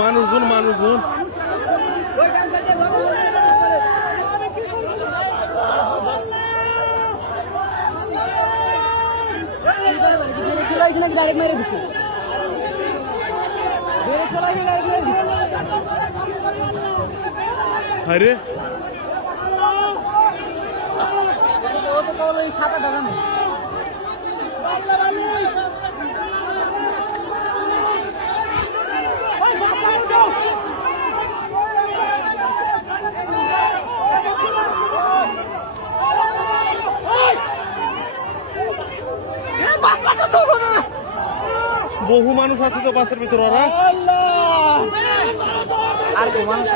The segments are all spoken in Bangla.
মানুষজন মানুষজন ডাইরেক্ট মেরে দিচ্ছে আরে ও তো কেবল ওই সাদা দাদা নেই বহু মানুষ আছে তো বাসের ভিতর ওরা আর তো মানুষ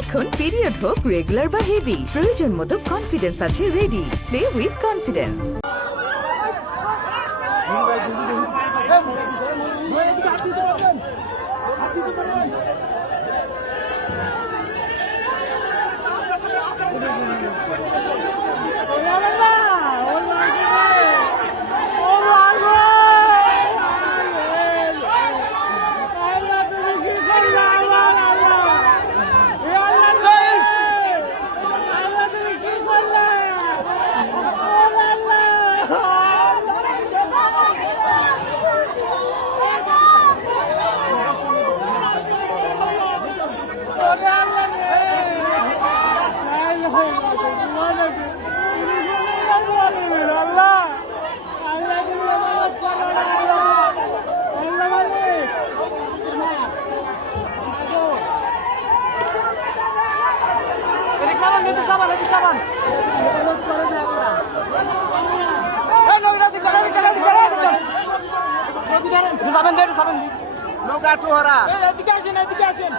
এখন পিরিয়ড হোক রেগুলার বা হেভি, প্রয়োজন মতো কনফিডেন্স আছে রেডি। Play with confidence. নৌকা টোহরা এদিকে আসেন